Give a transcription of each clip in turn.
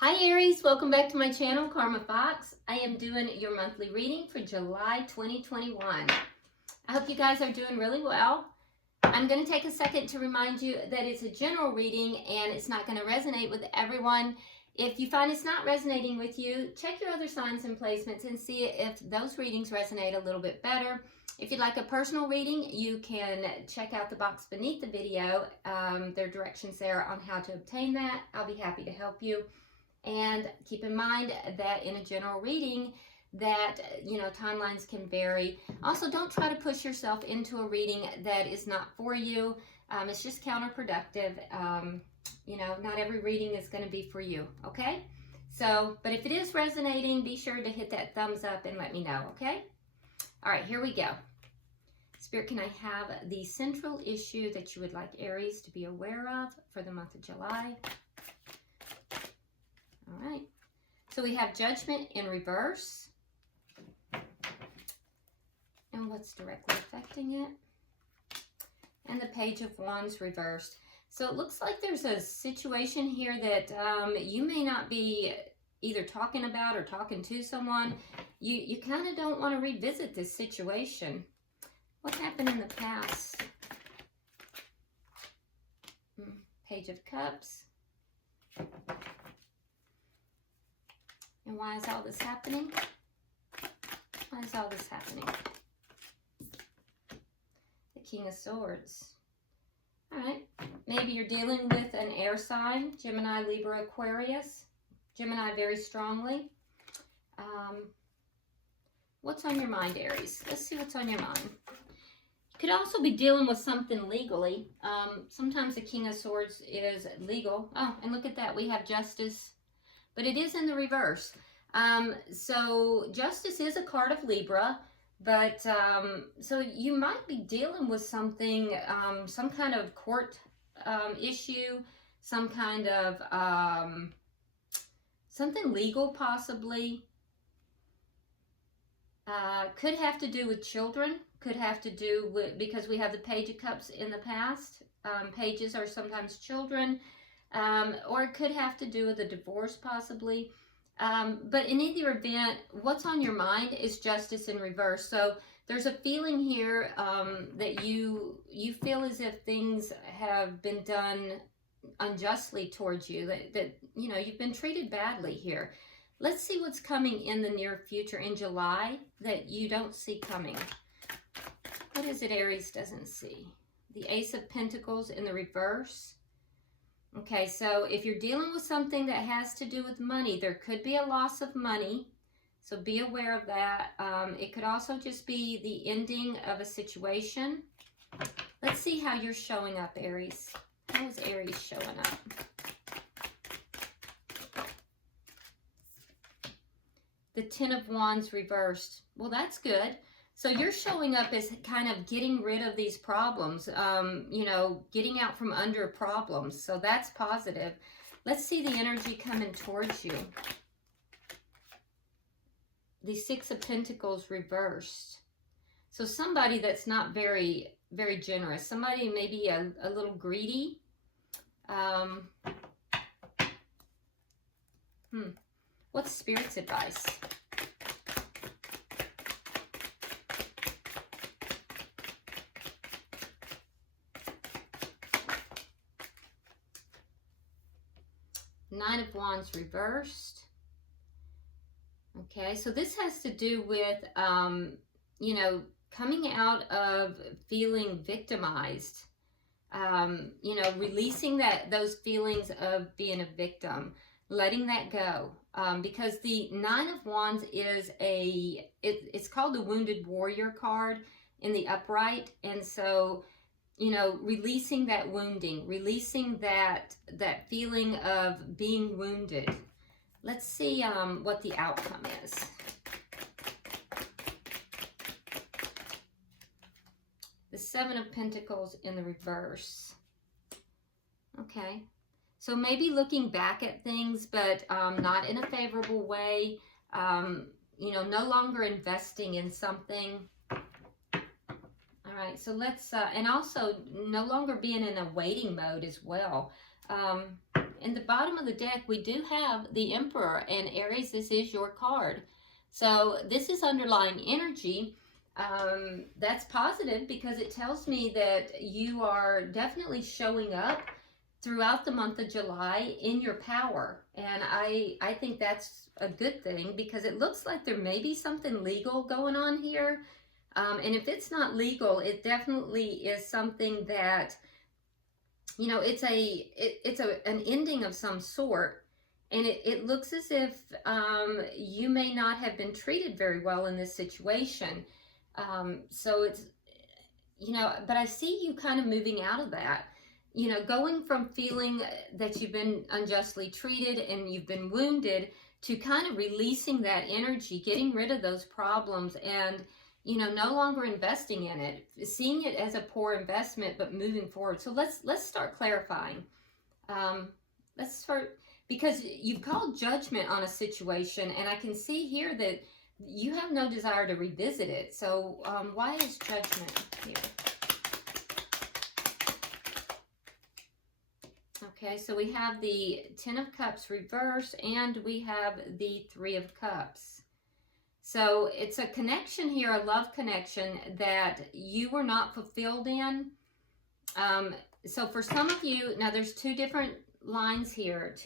Hi Aries, welcome back to my channel, Karma Fox. I am doing your monthly reading for July 2021. I hope you guys are doing really well. I'm going to take a second to remind you that it's a general reading and it's not going to resonate with everyone. If you find it's not resonating with you, check your other signs and placements and see if those readings resonate a little bit better. If you'd like a personal reading, you can check out the box beneath the video. There are directions there on how to obtain that. I'll be happy to help you. And keep in mind that in a general reading that, timelines can vary. Also, don't try to push yourself into a reading that is not for you. It's just counterproductive. Not every reading is going to be for you, okay? So, but if it is resonating, be sure to hit that thumbs up and let me know, okay? All right, here we go. Spirit, can I have the central issue that you would like Aries to be aware of for the month of July? All right, so we have Judgment in reverse. And what's directly affecting it? And the Page of Wands reversed. So it looks like there's a situation here that you may not be either talking about or talking to someone. You kind of don't want to revisit this situation. What happened in the past? Page of Cups. And why is all this happening? Why is all this happening? The King of Swords. All right. Maybe you're dealing with an air sign, Gemini, Libra, Aquarius. Gemini very strongly. What's on your mind, Aries? Let's see what's on your mind. You could also be dealing with something legally. Sometimes the King of Swords is legal. Oh, and look at that. We have Justice. But it is in the reverse. So Justice is a card of Libra, but so you might be dealing with something, some kind of court issue, some kind of something legal possibly. Could have to do with children, could have to do with, because we have the Page of Cups in the past. Pages are sometimes children. Or it could have to do with a divorce possibly. But in either event, what's on your mind is Justice in reverse. So there's a feeling here that you feel as if things have been done unjustly towards you, that you've been treated badly here. Let's see what's coming in the near future in July that you don't see coming. What is it Aries doesn't see? The Ace of Pentacles in the reverse. Okay, so if you're dealing with something that has to do with money, there could be a loss of money. So be aware of that. It could also just be the ending of a situation. Let's see how you're showing up, Aries. How is Aries showing up? The Ten of Wands reversed. Well, that's good. So you're showing up as kind of getting rid of these problems, getting out from under problems. So that's positive. Let's see the energy coming towards you. The Six of Pentacles reversed. So somebody that's not very, very generous. Somebody maybe a little greedy. What's Spirit's advice? Nine of Wands reversed. Okay, so this has to do with, coming out of feeling victimized. Releasing those feelings of being a victim, letting that go. Because the Nine of Wands is it's called the Wounded Warrior card in the upright, and so releasing that wounding, releasing that feeling of being wounded. Let's see what the outcome is. The Seven of Pentacles in the reverse. Okay, so maybe looking back at things, but not in a favorable way. No longer investing in something. All right, so let's, and also no longer being in a waiting mode as well. In the bottom of the deck, we do have the Emperor, and Aries, this is your card. So this is underlying energy. That's positive because it tells me that you are definitely showing up throughout the month of July in your power. And I think that's a good thing because it looks like there may be something legal going on here. And if it's not legal, it definitely is something that, you know, it's an ending of some sort. And it looks as if you may not have been treated very well in this situation. So it's, you know, but I see you kind of moving out of that, you know, going from feeling that you've been unjustly treated and you've been wounded to kind of releasing that energy, getting rid of those problems and, you know, no longer investing in it, seeing it as a poor investment, but moving forward. So let's start clarifying. Let's start, because you've called judgment on a situation, and I can see here that you have no desire to revisit it. So why is judgment here? Okay, so we have the Ten of Cups reversed, and we have the Three of Cups. So it's a connection here, a love connection that you were not fulfilled in. So for some of you, now there's two different lines here,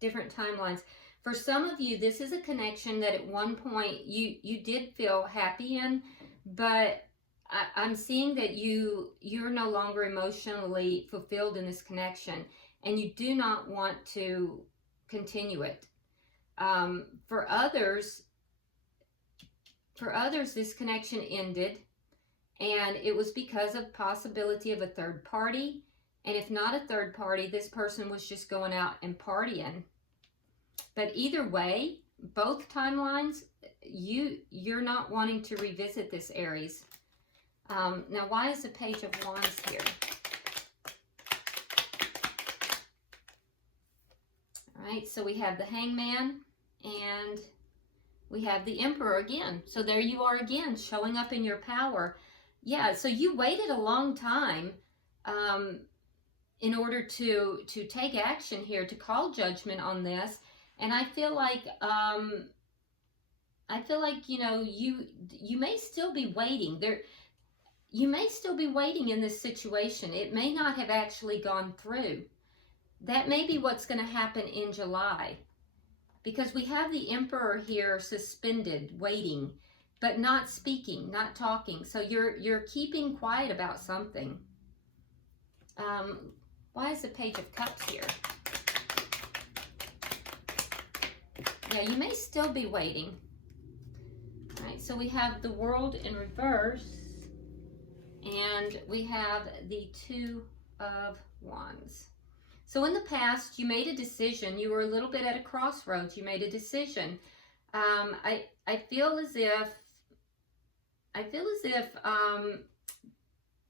different timelines. For some of you, this is a connection that at one point you did feel happy in, but I'm seeing that you're no longer emotionally fulfilled in this connection, and you do not want to continue it. For others, this connection ended, and it was because of possibility of a third party. And if not a third party, this person was just going out and partying. But either way, both timelines, you're not wanting to revisit this, Aries. Now, why is the Page of Wands here? All right, so we have the Hangman, and we have the Emperor again. So there you are again, showing up in your power. Yeah, so you waited a long time in order to take action here, to call judgment on this. And I feel like you know, you may still be waiting there. You may still be waiting in this situation. It may not have actually gone through. That may be what's going to happen in July, because we have the Emperor here suspended, waiting, but not speaking, not talking. So you're keeping quiet about something. Why is the Page of Cups here? Yeah, you may still be waiting. All right, so we have the World in reverse, and we have the Two of Wands. So in the past, you made a decision. You were a little bit at a crossroads. You made a decision. I feel as if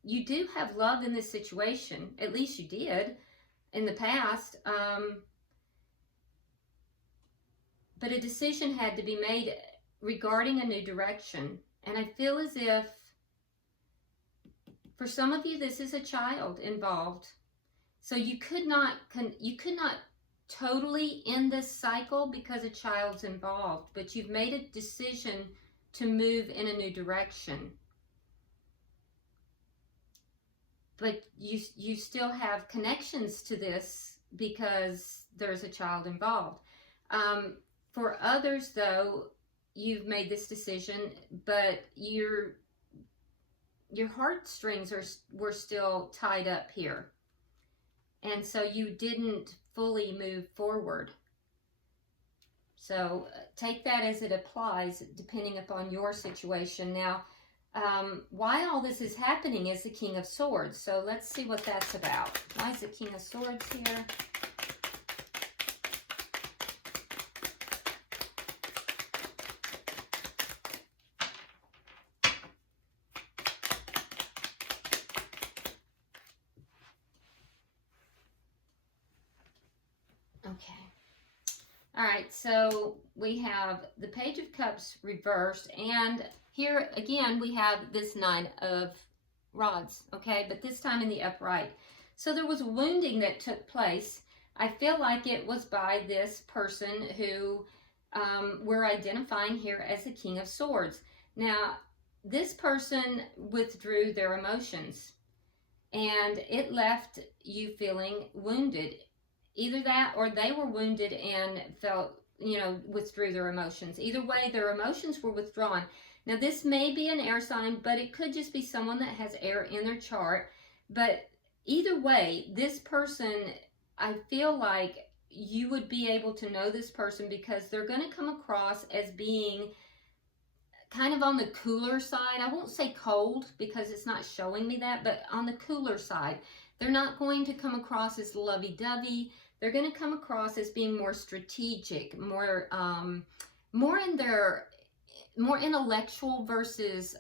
you do have love in this situation. At least you did in the past. But a decision had to be made regarding a new direction. And I feel as if for some of you, this is a child involved. So you could not totally end this cycle because a child's involved, but you've made a decision to move in a new direction. But you still have connections to this because there's a child involved. For others, though, you've made this decision, but your heartstrings were still tied up here. And so you didn't fully move forward. So take that as it applies, depending upon your situation. Now, why all this is happening is the King of Swords. So let's see what that's about. Why is the King of Swords here? Okay. All right, so we have the Page of Cups reversed, and here again we have this Nine of Rods, okay, but this time in the upright. So there was wounding that took place. I feel like it was by this person who we're identifying here as the King of Swords. Now, this person withdrew their emotions, and it left you feeling wounded. Either that, or they were wounded and felt, withdrew their emotions. Either way, their emotions were withdrawn. Now, this may be an air sign, but it could just be someone that has air in their chart. But either way, this person, I feel like you would be able to know this person because they're going to come across as being kind of on the cooler side. I won't say cold because it's not showing me that, but on the cooler side. They're not going to come across as lovey-dovey. They're going to come across as being more strategic, more intellectual versus,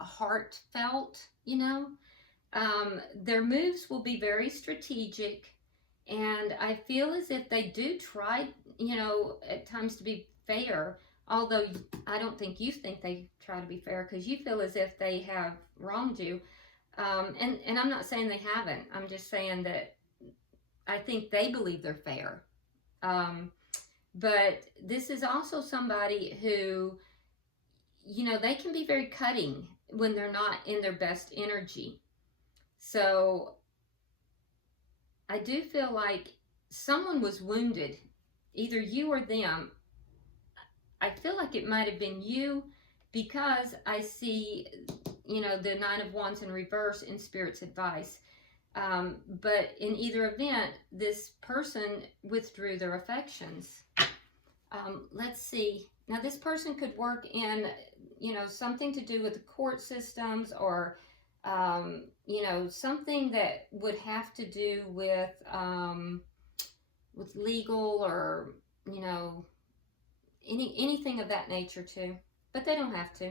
heartfelt, Their moves will be very strategic, and I feel as if they do try, at times to be fair, although I don't think you think they try to be fair because you feel as if they have wronged you. And I'm not saying they haven't. I'm just saying that I think they believe they're fair. But this is also somebody who, they can be very cutting when they're not in their best energy. So I do feel like someone was wounded, either you or them. I feel like it might have been you because I see, the Nine of Wands in reverse in Spirit's advice. But in either event, this person withdrew their affections. Let's see. Now, this person could work in, something to do with the court systems or, something that would have to do with legal or, anything of that nature too. But they don't have to.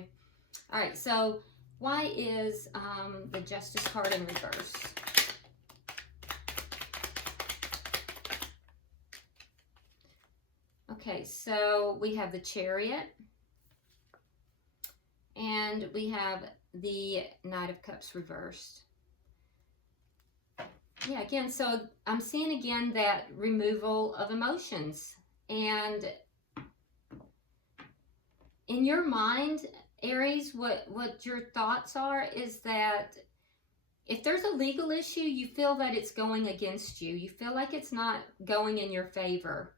All right, so why is the Justice card in reverse? Okay, so we have the Chariot, and we have the Knight of Cups reversed. Yeah, again, so I'm seeing again that removal of emotions. And in your mind, Aries, what your thoughts are is that if there's a legal issue, you feel that it's going against you. You feel like it's not going in your favor,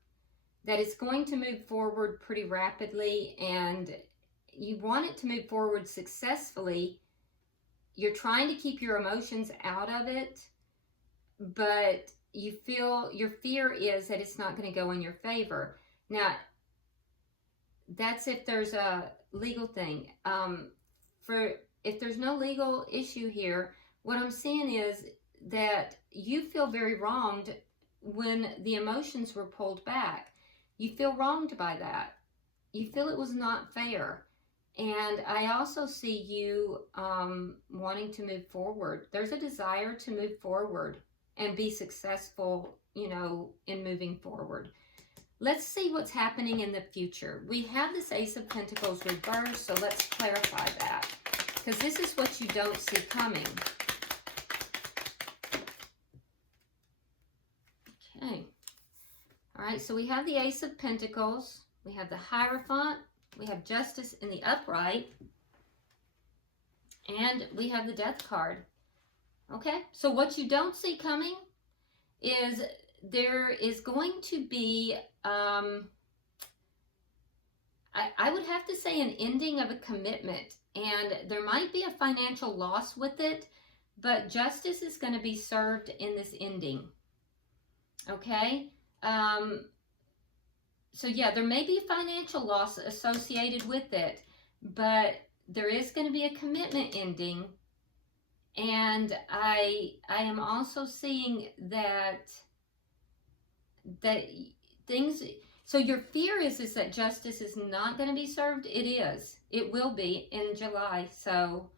that it's going to move forward pretty rapidly, and you want it to move forward successfully. You're trying to keep your emotions out of it, but you feel your fear is that it's not going to go in your favor. Now, that's if there's a legal thing. If there's no legal issue here, what I'm seeing is that you feel very wronged when the emotions were pulled back. You feel wronged by that. You feel it was not fair. And I also see you wanting to move forward. There's a desire to move forward and be successful, in moving forward. Let's see what's happening in the future. We have this Ace of Pentacles reversed, so let's clarify that, because this is what you don't see coming. Okay. All right, so we have the Ace of Pentacles, we have the Hierophant, we have Justice in the upright, and we have the Death card. Okay, so what you don't see coming is there is going to be, I would have to say, an ending of a commitment, and there might be a financial loss with it, but justice is going to be served in this ending. Okay, so yeah, there may be financial loss associated with it, but there is going to be a commitment ending. And I am also seeing that things, so your fear is that justice is not going to be served. It is. It will be in July. So,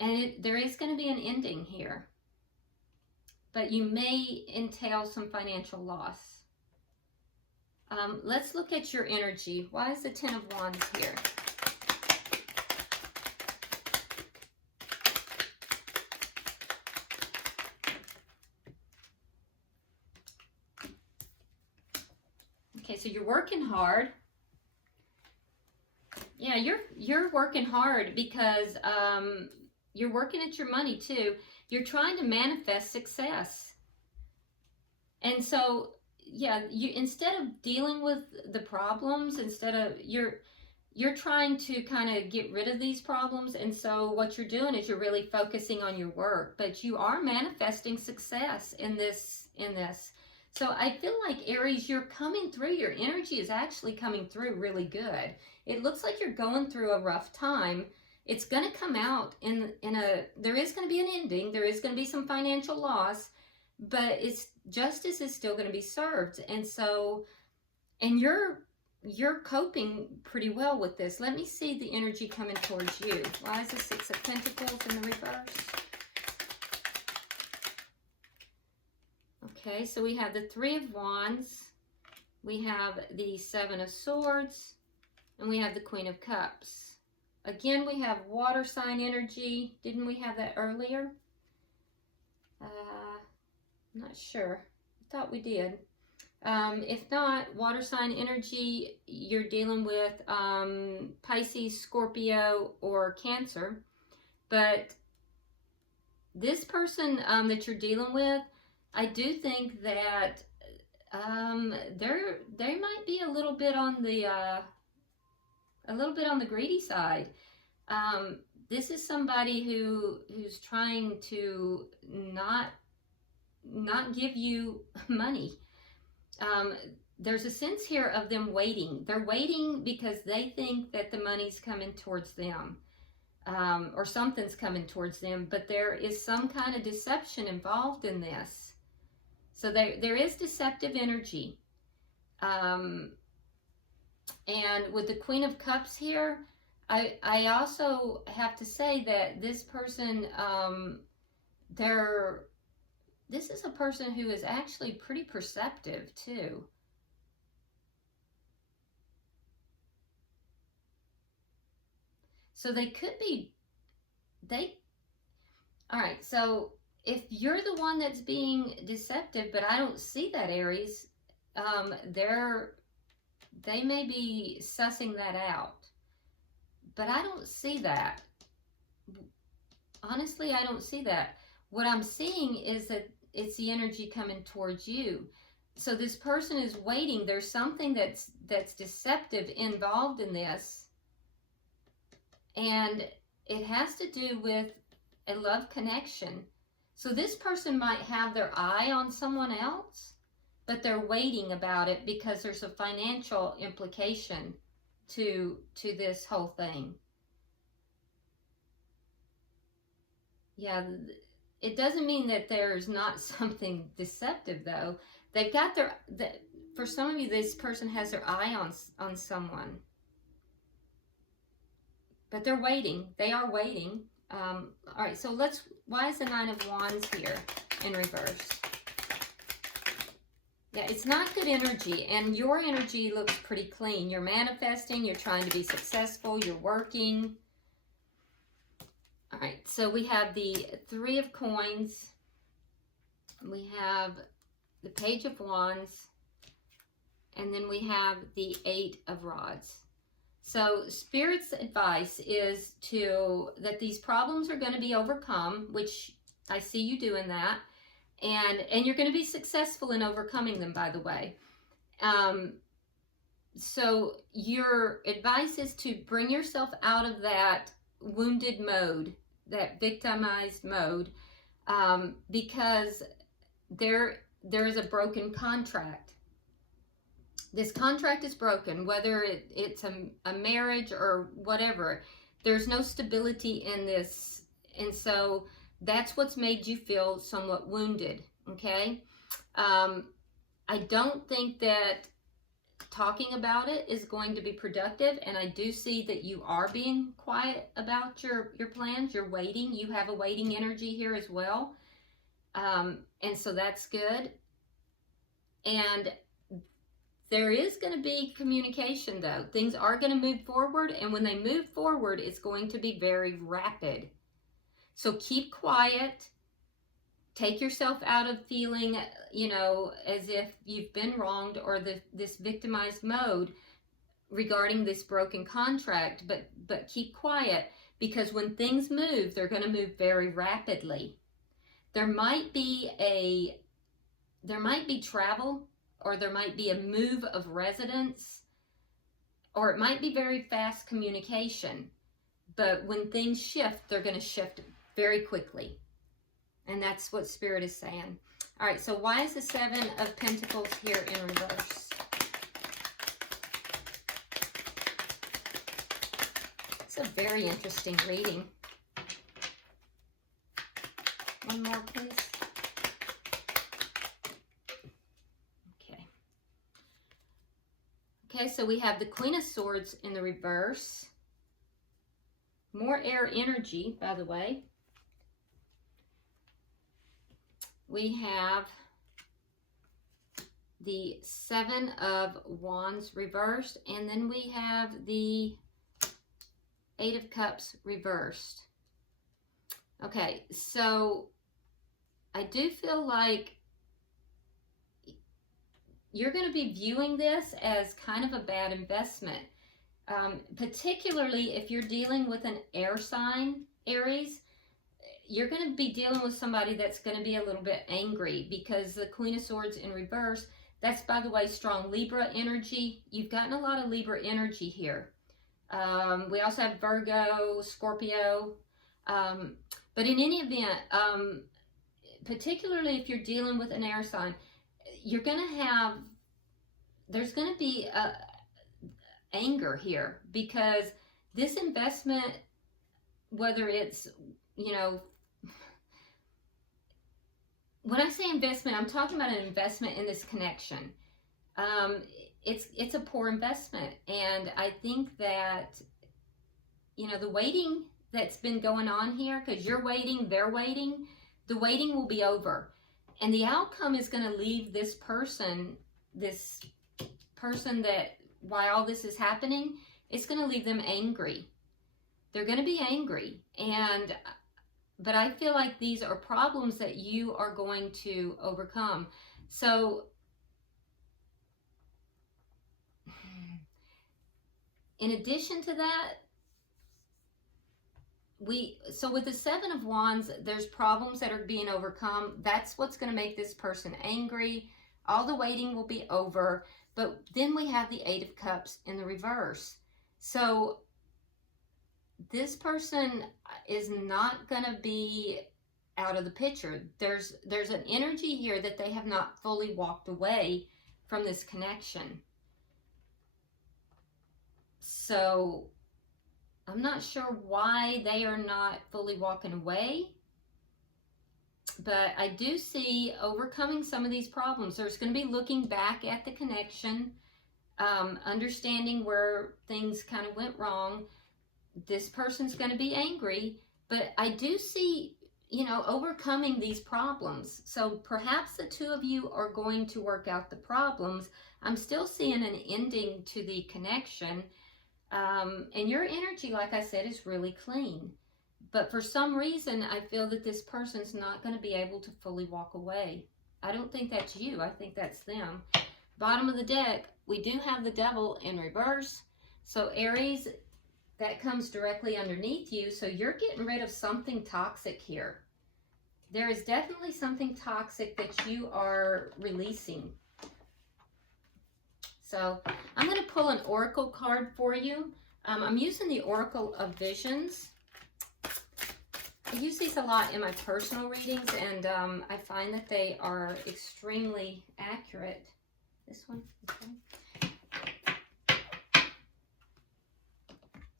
and there is going to be an ending here, but you may entail some financial loss. Let's look at your energy. Why is the Ten of Wands here? so you're working hard. Yeah, you're working hard because you're working at your money too. You're trying to manifest success. And so, yeah, you, instead of dealing with the problems, you're trying to kind of get rid of these problems. And so what you're doing is you're really focusing on your work, but you are manifesting success in this. So I feel like, Aries, you're coming through. Your energy is actually coming through really good. It looks like you're going through a rough time. It's going to come out there is going to be an ending. There is going to be some financial loss, but justice is still going to be served. And so, and you're coping pretty well with this. Let me see the energy coming towards you. Why is the Six of Pentacles in the reverse? Okay, so we have the Three of Wands, we have the Seven of Swords, and we have the Queen of Cups. Again, we have water sign energy. Didn't we have that earlier? I'm not sure. I thought we did. If not, water sign energy, you're dealing with Pisces, Scorpio, or Cancer. But this person that you're dealing with, I do think that they might be a little bit on the greedy side. This is somebody who's trying to not give you money. There's a sense here of them waiting. They're waiting because they think that the money's coming towards them, or something's coming towards them, but there is some kind of deception involved in this. So there is deceptive energy. And with the Queen of Cups here, I also have to say that this person, this is a person who is actually pretty perceptive too. So they could be, all right, so if you're the one that's being deceptive, but I don't see that, Aries, they may be sussing that out. But I don't see that. Honestly, I don't see that. What I'm seeing is that it's the energy coming towards you. So this person is waiting. There's something that's deceptive involved in this. And it has to do with a love connection. So this person might have their eye on someone else, but they're waiting about it because there's a financial implication to this whole thing. Yeah, it doesn't mean that there's not something deceptive though. They've got for some of you, this person has their eye on someone. But they're waiting. They are waiting. All right, so why is the Nine of Wands here in reverse? Yeah, it's not good energy, and your energy looks pretty clean. You're manifesting, you're trying to be successful, you're working. All right, so we have the Three of Coins. We have the Page of Wands, and then we have the Eight of Rods. So Spirit's advice is that these problems are going to be overcome, which I see you doing that. And you're going to be successful in overcoming them, by the way. So your advice is to bring yourself out of that wounded mode, that victimized mode, because there is a broken contract. This contract is broken, whether it's a marriage or whatever. There's no stability in this. And so that's what's made you feel somewhat wounded, okay? I don't think that talking about it is going to be productive, and I do see that you are being quiet about your plans. You're waiting. You have a waiting energy here as well. And so that's good. And there is going to be communication, though. Things are going to move forward, and when they move forward, it's going to be very rapid. So keep quiet. take yourself out of feeling, you know, as if you've been wronged or this victimized mode regarding this broken contract, but keep quiet, because when things move, they're going to move very rapidly. There might be travel, or there might be a move of residence, or it might be very fast communication. But when things shift, they're going to shift very quickly. And that's what Spirit is saying. All right, so why is the Seven of Pentacles here in reverse? It's a very interesting reading. One more, please. Okay. Okay, so we have the Queen of Swords in the reverse. More air energy, by the way. We have the Seven of Wands reversed, and then we have the Eight of Cups reversed. Okay, so I do feel like you're going to be viewing this as kind of a bad investment, particularly if you're dealing with an air sign, Aries. You're going to be dealing with somebody that's going to be a little bit angry, because the Queen of Swords in reverse, that's, by the way, strong Libra energy. You've gotten a lot of Libra energy here. We also have Virgo, Scorpio. But in any event, particularly if you're dealing with an air sign, you're going to have, there's going to be anger here, because this investment, whether it's, you know, when I say investment, I'm talking about an investment in this connection. It's a poor investment. And I think that, you know, the waiting that's been going on here, because you're waiting, they're waiting, the waiting will be over. And the outcome is going to leave this person that, while all this is happening, it's going to leave them angry. They're going to be angry. But I feel like these are problems that you are going to overcome. So in addition to that, with the Seven of Wands, there's problems that are being overcome. That's what's going to make this person angry. All the waiting will be over. But then we have the Eight of Cups in the reverse. So this person is not going to be out of the picture. There's an energy here that they have not fully walked away from this connection. So I'm not sure why they are not fully walking away, but I do see overcoming some of these problems. There's going to be looking back at the connection, understanding where things kind of went wrong. This person's going to be angry, but I do see, you know, overcoming these problems. So perhaps the two of you are going to work out the problems. I'm still seeing an ending to the connection. And your energy, like I said, is really clean. But for some reason, I feel that this person's not going to be able to fully walk away. I don't think that's you. I think that's them. Bottom of the deck, we do have the Devil in reverse. So Aries, that comes directly underneath you. So you're getting rid of something toxic here. There is definitely something toxic that you are releasing. So I'm going to pull an oracle card for you. I'm using the Oracle of Visions. I use these a lot in my personal readings, and I find that they are extremely accurate. This one.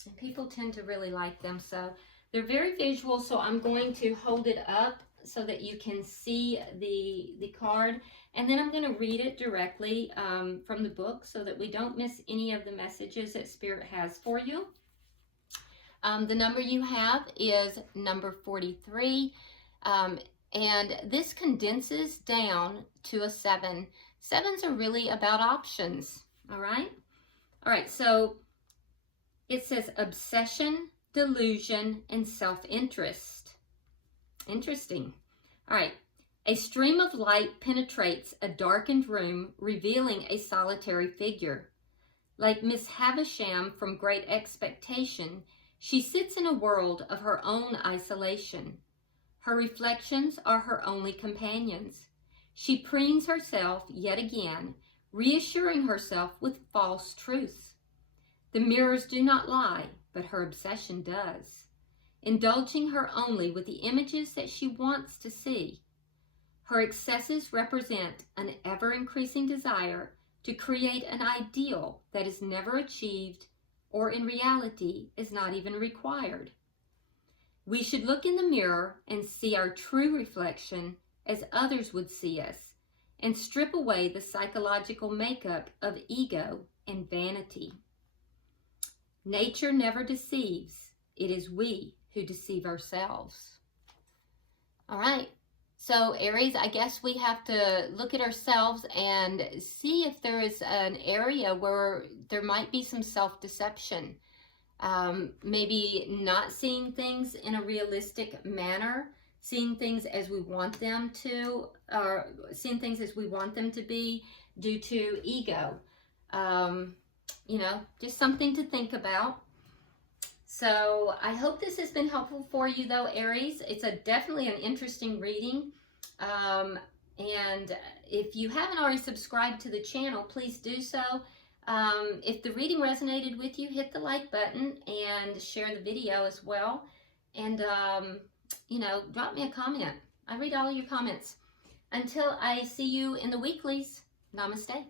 And people tend to really like them. So they're very visual, so I'm going to hold it up so that you can see the card. And then I'm going to read it directly from the book so that we don't miss any of the messages that Spirit has for you. The number you have is number 43. And this condenses down to a 7. 7s are really about options. All right? All right, so it says obsession, delusion, and self-interest. Interesting. All right. A stream of light penetrates a darkened room, revealing a solitary figure. Like Miss Havisham from Great Expectation, she sits in a world of her own isolation. Her reflections are her only companions. She preens herself yet again, reassuring herself with false truths. The mirrors do not lie, but her obsession does, indulging her only with the images that she wants to see. Her excesses represent an ever-increasing desire to create an ideal that is never achieved or in reality is not even required. We should look in the mirror and see our true reflection as others would see us, and strip away the psychological makeup of ego and vanity. Nature never deceives. It is we who deceive ourselves. All right. So Aries, I guess we have to look at ourselves and see if there is an area where there might be some self-deception. Maybe not seeing things in a realistic manner, seeing things as we want them to, or seeing things as we want them to be due to ego. You know, just something to think about. So I hope this has been helpful for you though, Aries. It's definitely an interesting reading. And if you haven't already subscribed to the channel, please do so. If the reading resonated with you, hit the like button and share the video as well. And, you know, drop me a comment. I read all your comments. Until I see you in the weeklies, namaste.